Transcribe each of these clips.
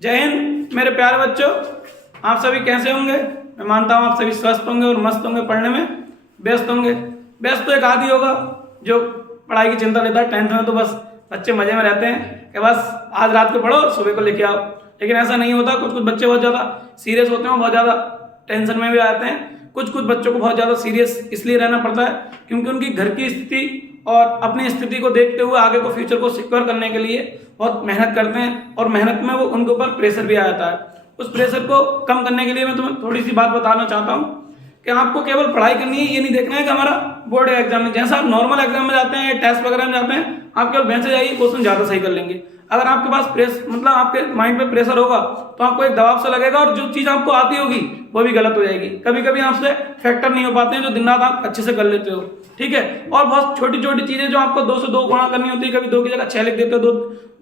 जय हिंद मेरे प्यारे बच्चों, आप सभी कैसे होंगे। मैं मानता हूँ आप सभी स्वस्थ होंगे और मस्त होंगे, पढ़ने में व्यस्त होंगे। व्यस्त तो एक आदि होगा जो पढ़ाई की चिंता लेता है। टेंथ में तो बस बच्चे मजे में रहते हैं कि बस आज रात को पढ़ो और सुबह को लेके आओ, लेकिन ऐसा नहीं होता। कुछ कुछ बच्चे बहुत ज़्यादा सीरियस होते हैं, बहुत ज़्यादा टेंशन में भी आते हैं। कुछ कुछ बच्चों को बहुत ज़्यादा सीरियस इसलिए रहना पड़ता है क्योंकि उनकी घर की स्थिति और अपनी स्थिति को देखते हुए आगे को फ्यूचर को सिक्योर करने के लिए बहुत मेहनत करते हैं और मेहनत में वो उनके ऊपर प्रेशर भी आ जाता है। उस प्रेशर को कम करने के लिए मैं तुम्हें थोड़ी सी बात बताना चाहता हूँ कि आपको केवल पढ़ाई करनी है। ये नहीं देखना है कि हमारा बोर्ड एग्जाम में, जैसा आप नॉर्मल एग्जाम में जाते हैं, टेस्ट वगैरह में जाते हैं, आप केवल बेंच से जाइए, क्वेश्चन ज़्यादा सही कर लेंगे। अगर आपके पास मतलब आपके माइंड पे प्रेशर होगा तो आपको एक दबाव सा लगेगा और जो चीज़ आपको आती होगी वो भी गलत हो जाएगी। कभी कभी आपसे फैक्टर नहीं हो पाते हैं जो दिन रात आप अच्छे से कर लेते हो, ठीक है। और बहुत छोटी छोटी चीज़ें जो आपको 2 से 2 गुणा करनी होती है, कभी 2 की जगह 6 लिख देते हो,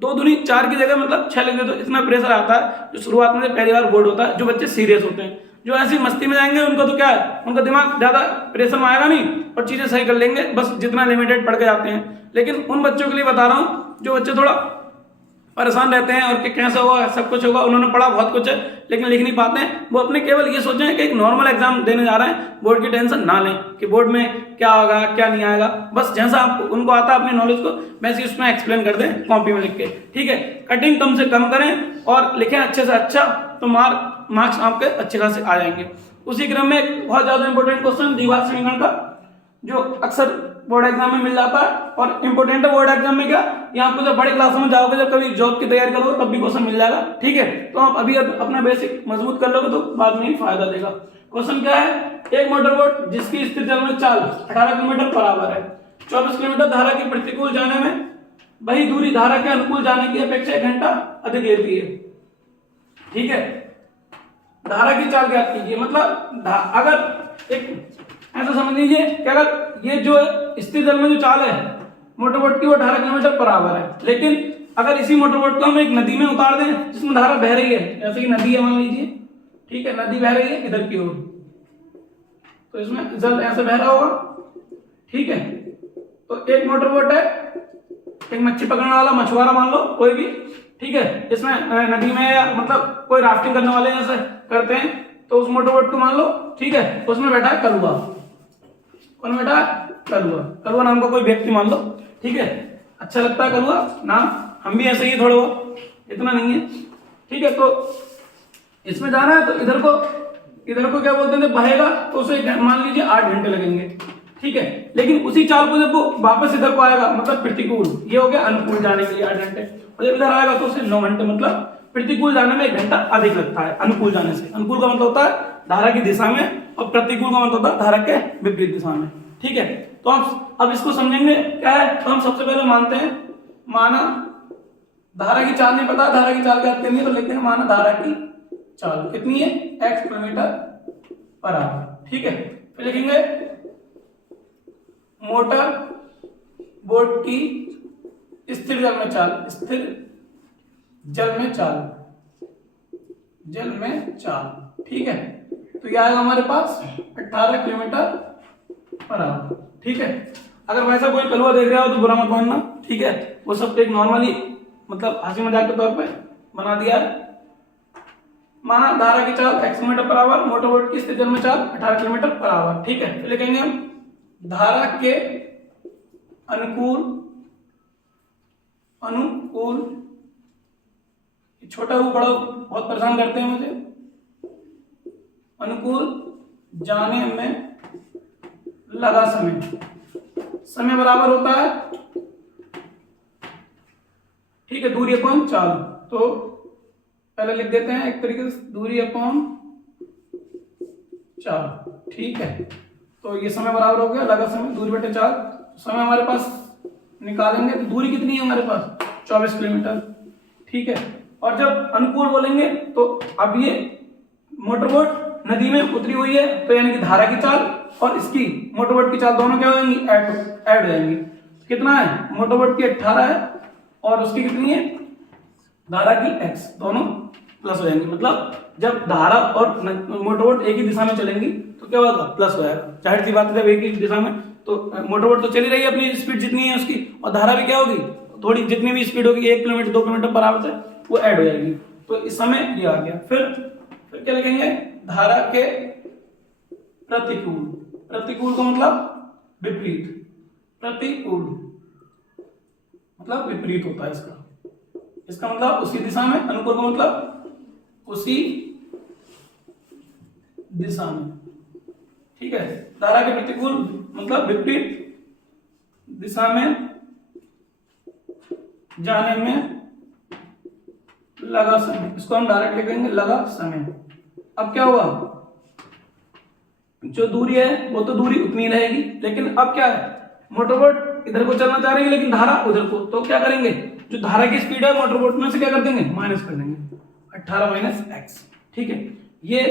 2 दूनी 4 की जगह मतलब 6 लिख देते हो। इतना प्रेशर आता है जो शुरुआत में पहली बार बोर्ड होता है। जो बच्चे सीरियस होते हैं, जो ऐसी मस्ती में जाएंगे, उनको तो क्या है, उनका दिमाग ज्यादा प्रेशर में आएगा नहीं और चीजें सही कर लेंगे, बस जितना लिमिटेड पढ़ के जाते हैं। लेकिन उन बच्चों के लिए बता रहा हूँ जो बच्चे थोड़ा परेशान रहते हैं और कि कैसे होगा, सब कुछ होगा, उन्होंने पढ़ा बहुत कुछ है लेकिन लिख नहीं पाते हैं। वो अपने केवल ये सोचें कि एक नॉर्मल एग्जाम देने जा रहे हैं, बोर्ड की टेंशन ना लें कि बोर्ड में क्या होगा क्या नहीं आएगा। बस जैसा आपको उनको आता है अपनी नॉलेज को वैसे उसमें एक्सप्लेन कर दें कॉपी में लिख के, ठीक है। कटिंग कम से कम करें और लिखें अच्छे से अच्छा, तो मार्क्स आपके अच्छे खासे आ जाएंगे। उसी क्रम में एक बहुत ज्यादा इंपॉर्टेंट क्वेश्चन द्विघात समीकरण का जो अक्सर बोर्ड एग्जाम में मिल जाता है और इंपॉर्टेंट है बोर्ड एग्जाम में। क्या ये आपको जब बड़ी क्लासों में जाओगे, जब कभी जॉब की तैयारी करोगे तब भी क्वेश्चन मिल जाएगा, ठीक है। तो आप अभी अपना बेसिक मजबूत कर लोगे तो बाद में ही फायदा देगा। क्वेश्चन क्या है, एक मोटर बोट जिसकी स्थिर जल में चाल 18 किलोमीटर बराबर है, 24 किलोमीटर धारा की प्रतिकूल जाने में वही दूरी धारा के अनुकूल जाने की अपेक्षा 1 घंटा अधिक लेती है, ठीक है। धारा की चाल ज्ञात कीजिए। मतलब अगर एक ऐसा समझ लीजिए कि अगर ये जो स्थिर जल में जो चाल है मोटर बोट की वो 18 किलोमीटर बराबर है, लेकिन अगर इसी मोटर बोट को हम एक नदी में उतार दें जिसमें धारा बह रही है, जैसे कि नदी है मान लीजिए, ठीक है, नदी बह रही है इधर की ओर, तो इसमें जल ऐसे बह रहा होगा, ठीक है। तो एक मोटर बोट है, एक मच्छी पकड़ने वाला मछुआरा मान लो कोई भी, ठीक है, इसमें नदी में या मतलब कोई राफ्टिंग करने वाले जैसे करते हैं, तो उस मोटर बोट को मान लो, ठीक है, उसमें बैठा है कलुआ। कौन बैठा है? कलुआ। कलुआ नाम का कोई व्यक्ति मान लो, ठीक है, अच्छा लगता है कलुआ नाम, हम भी ऐसे ही थोड़ा बहुत, इतना नहीं है, ठीक है। तो इसमें जाना है तो इधर को क्या बोलते हैं, बहेगा तो उसे मान लीजिए 8 घंटे लगेंगे, ठीक है। लेकिन उसी चाल को जब वो वापस इधर को आएगा, मतलब प्रतिकूल, ये हो गया अनुकूल जाने के लिए 8 घंटे, और जब इधर आएगा तो उसे 9 घंटे, मतलब प्रतिकूल जाने में 1 घंटा अधिक लगता है अनुकूल जाने से। अनुकूल का मतलब होता है धारा की दिशा में और प्रतिकूल का मतलब होता है धारा के विपरीत दिशा में, ठीक है। तो हम अब इसको समझेंगे क्या है। तो हम सबसे पहले मानते हैं, माना धारा की चाल नहीं पता, धारा की चाल क्या करनी है, तो लिखते हैं माना धारा की चाल कितनी है, x किलोमीटर पर आवर, ठीक है। फिर लिखेंगे मोटर बोट की स्थिर जल में चाल, स्थिर जल में चाल, ठीक है। तो यह आएगा हमारे पास 18 किलोमीटर पर आवर, ठीक है। अगर वैसा कोई कलुआ देख रहा हो तो बुरा मत मानना, ठीक है, वो सब एक नॉर्मली मतलब हंसी मजाक के तौर पे बना दिया है। माना धारा की चाल x kilometre per hour, motor boat की स्थिर जल में चाल 18 किलोमीटर पर आवर, ठीक है। फिर लिखेंगे हम धारा के अनुकूल छोटा हो बड़ा बहुत परेशान करते हैं मुझे, अनुकूल जाने में लगा समय बराबर होता है, ठीक है, दूरी अपॉन चाल। तो पहले लिख देते हैं एक तरीके से दूरी अपॉन चाल, ठीक है। तो ये समय बराबर हो गया लगा समय, दूरी बटे चाल। समय हमारे पास निकालेंगे तो दूरी कितनी है हमारे पास, 24 किलोमीटर, ठीक है। और जब अनुकूल बोलेंगे तो अब ये मोटर बोट नदी में उतरी हुई है, तो यानी कि धारा की चाल और इसकी मोटर बोट की चाल दोनों क्या हो जाएंगी, ऐड हो जाएंगी। कितना है, मोटर बोट की 18 है और उसकी कितनी है, धारा की x, दोनों प्लस हो जाएंगी। मतलब जब धारा और मोटर बोट एक ही दिशा में चलेंगी तो क्या होगा, प्लस हो जाएगा। जाहिर सी बात है, जब एक ही दिशा में तो मोटर बोट तो चली रही है अपनी स्पीड जितनी है उसकी, और धारा भी क्या होगी, थोड़ी जितनी भी स्पीड होगी 1 किलोमीटर 2 किलोमीटर पर आवर से वो ऐड हो जाएगी, तो इस समय ये आ गया। फिर क्या लिखेंगे, धारा के प्रतिकूल, प्रतिकूल का मतलब विपरीत, प्रतिकूल मतलब विपरीत होता है इसका मतलब उसी दिशा में, अनुकूल का मतलब उसी दिशा में, ठीक है। धारा के प्रतिकूल मतलब विपरीत दिशा में जाने में लगा समय, इसको हम डायरेक्ट लिखेंगे लगा समय। अब क्या हुआ, जो दूरी है वो तो दूरी उतनी रहेगी, लेकिन अब क्या है, मोटरबोट इधर को चलना चाह रही है लेकिन धारा उधर को, तो क्या करेंगे, जो धारा की स्पीड है मोटरबोट में से क्या कर देंगे, माइनस कर देंगे, 18 माइनस एक्स, ठीक है। ये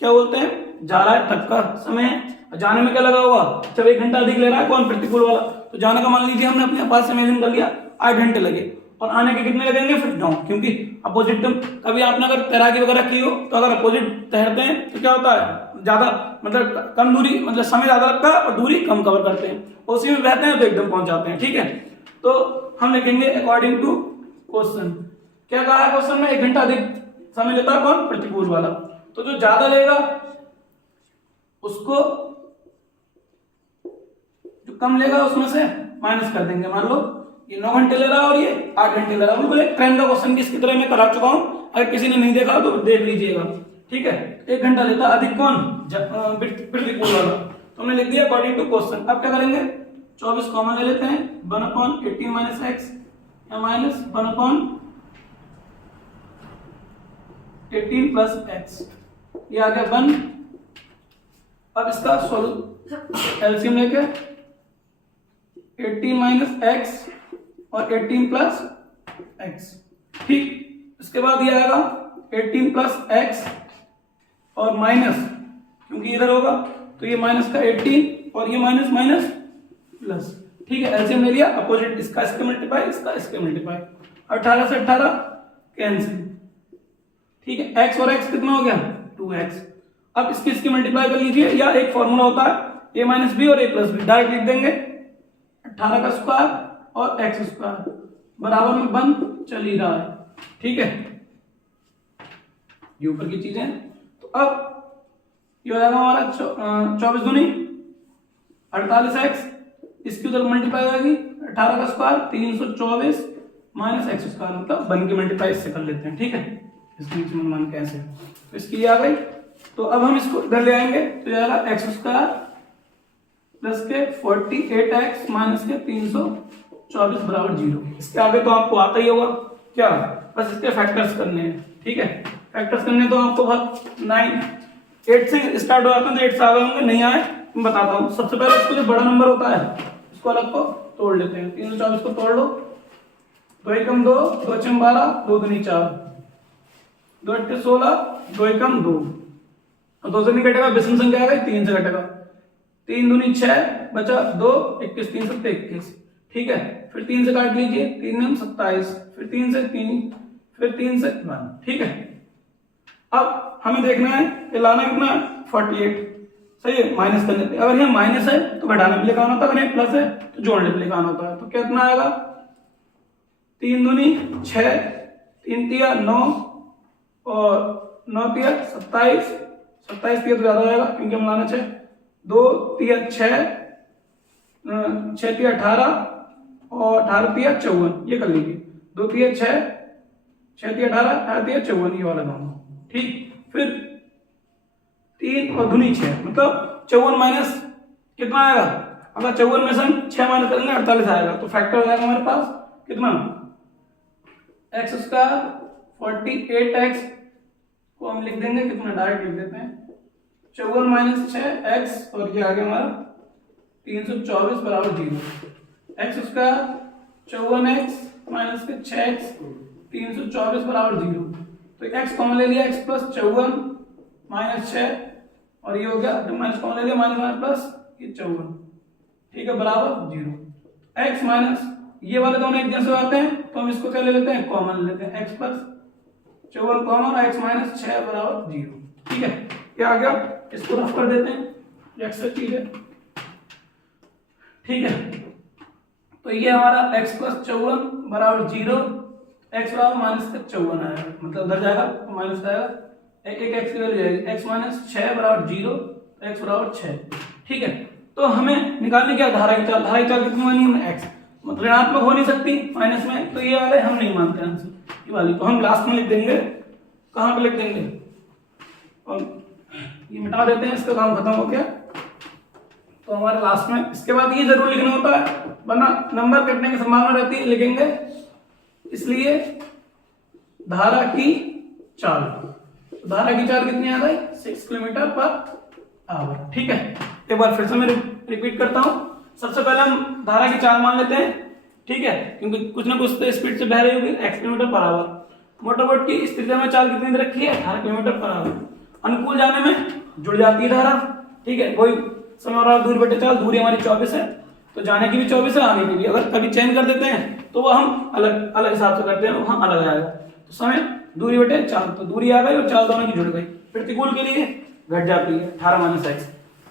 क्या बोलते हैं, जा रहा है तब का समय, जाने में क्या लगा हुआ, जब 1 घंटा अधिक ले रहा है कौन, प्रतिकूल वाला, तो जाने का मान लीजिए हमने अपने पास से इमेजिन कर लिया 8 घंटे लगे, और आने के कितने लगेंगे, फिर डाउन, क्योंकि अपोजिट टर्म, कभी आपने अगर तैराकी वगैरह की हो तो अगर अपोजिट तैरते हैं तो क्या होता है, ज्यादा मतलब कम दूरी, मतलब समय ज्यादा लगता है और दूरी कम कवर करते हैं, उसी में बहते हैं तो एकदम पहुंच जाते हैं, ठीक है। तो हम लिखेंगे अकॉर्डिंग टू क्वेश्चन, क्या कहा है क्वेश्चन में, 1 घंटा अधिक समय लेता है कौन, प्रतिकूल वाला, तो जो ज्यादा लेगा उसको, जो कम लेगा उसमें से माइनस कर देंगे। मान लो ये 9 घंटे ले रहा है और ये 8 घंटे ले रहा है, बिल्कुल एक ट्रेन का क्वेश्चन किसकी तरह मैं करा चुका हूं, अगर किसी ने नहीं देखा तो देख लीजिएगा, ठीक है। 1 घंटा लेता अधिक कौन, प्रतिकूल वाला, तो हमने लिख दिया अकॉर्डिंग टू क्वेश्चन। अब क्या करेंगे, 24 कॉमन ले लेते हैं, 1/18 माइनस एक्स या माइनस 1/18 प्लस एक्स, ये आ गया 1। अब इसका एलसीएम लेके 18 माइनस एक्स और 18 प्लस एक्स, ठीक। इसके बाद ये आएगा 18 प्लस एक्स और माइनस, क्योंकि इधर होगा तो ये माइनस का 18 और ये माइनस माइनस प्लस, ठीक है। एलसीएम ले लिया, अपोजिट इसका इसके मल्टीप्लाई, इसका इसके मल्टीप्लाई, 18 से 18 कैंसिल, ठीक है। एक्स और एक्स कितना हो गया, 2x। अब इसकी मल्टीप्लाई कर लीजिए, या एक फॉर्मूला होता है a माइनस बी और a प्लस बी, डायरेक्ट लिख देंगे 18 का स्क्वायर और x स्क्वायर बराबर में 1 चल ही रहा है, ठीक है। ये ऊपर की चीजें, तो अब ये हो जाएगा हमारा 24 दूनी 48x, इसकी उधर मल्टीप्लाई आएगी 18 का स्क्वायर 324 माइनस एक्स स्क्वायर, मतलब 1 की मल्टीप्लाई इससे कर लेते हैं, ठीक है। इसके बीच में मान कैसे, तो इसकी ये आ गई, तो अब हम इसको इधर ले आएंगे तो जाएगा एक्स स्क्वायर प्लस के 48x माइनस के 324 बराबर 0। इसके आगे तो आपको आता ही होगा क्या, बस इसके फैक्टर्स करने हैं, ठीक है। फैक्टर्स करने तो आपको बहुत 8 से स्टार्ट हो जाते हैं, तो 8 से आगे होंगे, नहीं आए मैं बताता हूँ। सबसे पहले इसको जो बड़ा नंबर होता है इसको अलग को तोड़ लेते हैं, 324 को तोड़ लो, 2 एकम 2, 2 छम 12, 2 दूनी 4, 2 अट्ठे 16, 2 एकम 2, और 2 से नहीं कटेगा, विषम संख्या आ गई 3 से कटेगा, 3 दूनी 6 बचा 2, 21, 3 7 21, ठीक है। फिर 3 से काट लीजिए, 3 9 27, फिर 3 से 3, फिर 3 से 1, ठीक है। अब हमें देखना है ये लाना कितना है 48, सही है। माइनस करने पे, अगर ये माइनस है तो घटाने पे लिखाना होता है, अगर ये प्लस है तो जोड़ने पे लिखाना होता है, तो कितना आएगा 3 दूनी 6, 3 तिया 9 और 9 तिया 27, 27 तिया तो ज्यादा हो जाएगा क्योंकि हम लाना 6, 2 तिया 6, 6 तिया 18 और 18 तिया 54, ये कर लीजिए, 2 तिया 6, 6 तिया 18, 18 तिया 54, ये वाला दोनों, ठीक। फिर 3 और दूनी 6, मतलब 54 माइनस कितना आएगा, अगर 54 में से हम 6 माइनस करेंगे 48 आएगा, तो फैक्टर हो जाएगा हमारे पास कितना, एक्स स्क्वायर 48x को हम लिख देंगे कितना, डायरेक्ट लिख देते हैं 54 माइनस 6 एक्स, और ये आ गया हमारा 324 बराबर 0। एक्स स्क्वायर 54x माइनस के 6x 324 बराबर 0, तो x कॉमन ले लिया, x प्लस 54 माइनस 6, और ये हो गया माइनस कॉमन ले लिया, माइनस माइनस प्लस ये 54, ठीक है, बराबर 0। x माइनस ये वाले दोनों एक जैसे आते हैं तो हम इसको क्या ले लेते हैं, कॉमन ले लेते हैं, x plus 54 common, x minus 6 बराबर 0, ठीक है। ये आ गया, इसको रफ कर देते हैं, x से चीज है, ठीक है। तो ये हमारा x प्लस 54 बराबर 0, x बराबर -54 आएगा, मतलब उधर जाएगा तो माइनस आएगा, एक x की वैल्यू जाएगी, x - 6 बराबर 0, x बराबर 6। ठीक है, तो हमें निकालने क्या धारा की चाल कितनी मानी हमने x, मतलब ऋणात्मक हो नहीं सकती माइनस में, तो ये वाले हम नहीं मानते आंसर, ये वाली तो हम लास्ट में लिख देंगे, कहाँ पे लिख देंगे, और ये मिटा देते हैं, इसका काम खत्म हो गया। तो हमारे लास्ट में इसके बाद ये जरूर लिखना होता है, वरना नंबर कटने की संभावना रहती है, लिखेंगे इसलिए धारा की चाल, धारा की चाल कितनी आ गई 6 किलोमीटर पर आवर। ठीक है, एक बार फिर से मैं रिपीट करता हूं, सबसे पहले हम धारा की चाल मान लेते हैं। ठीक है, क्योंकि कुछ ना कुछ तो स्पीड से बह रही होगी, x kilometre per hour. Motorboat की स्थिति में चाल कितनी दे रखी है 18 किलोमीटर पर आवर। अनुकूल जाने में जुड़ जाती है धारा। ठीक है, कोई समय और दूरी बटे चाल, दूरी हमारी 24 है, तो जाने की भी 24 है, आने की भी। अगर कभी चेंज कर देते हैं तो वह हम अलग अलग हिसाब से करते हैं, वहां अलग आएगा। तो समय दूरी बटे चाल, तो दूरी आ गई और चाल दोनों की जुड़ गई। प्रतिकूल के लिए घट जाती है 18 - x।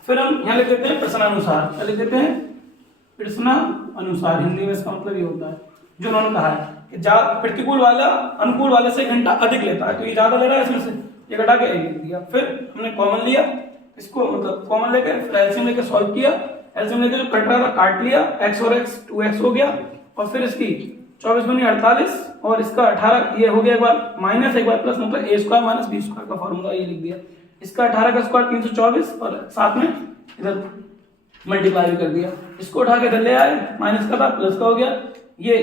फिर हम यहाँ लिख देते हैं प्रश्नानुसार, क्या लिख देते हैं प्रश्नानुसार, हिंदी में इसका मतलब ये होता है जो उन्होंने कहा है कि प्रतिकूल वाला अनुकूल वाले से घंटा अधिक लेता है, तो ये ज्यादा ले रहा है, इसमें से ये घटा के लिख दिया। फिर हमने कॉमन लिया इसको, मतलब कॉमन लेके फिर एलसीएम लेके सॉल्व किया, एलसीएम लेके जो कट रहा था काट लिया, x और x 2x हो गया, और फिर इसकी 24 दूनी 48 और इसका 18 ये हो गया, एक बार माइनस एक बार प्लस, मतलब a square minus b square का फॉर्मूला ये लिख दिया। इसका 18 का स्क्वायर 324 और साथ में इधर मल्टीप्लाई भी कर दिया, इसको उठा के इधर ले आए, माइनस का था प्लस का हो गया, ये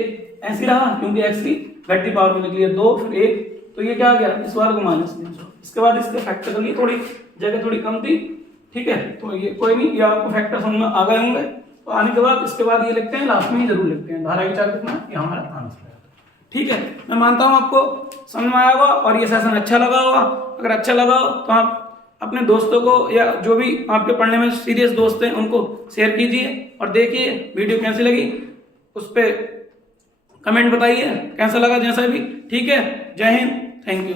ऐसे रहा क्योंकि x की घटती पावर में निकली है 2 फिर 1, तो ये क्या आ गया इस वाले को -300। इसके बाद इसके फैक्टर कर लिए, थोड़ी जगह थोड़ी कम थी। ठीक है, तो ये कोई नहीं, ये आपको फैक्टर समझ में आ गए होंगे। तो आने के बाद इसके बाद ये लिखते हैं, लास्ट में ही जरूर लिखते हैं धारा की चाल कितना, ये हमारा आंसर है। ठीक है, मैं मानता हूं आपको समझ में आया होगा और ये सेशन अच्छा लगा होगा। अगर अच्छा लगा हो तो आप अपने दोस्तों को या जो भी आपके पढ़ने में सीरियस दोस्त हैं उनको शेयर कीजिए और देखिए वीडियो कैसी लगी, उस पर कमेंट बताइए कैसा लगा, जैसा भी। ठीक है, जय हिंद, थैंक यू।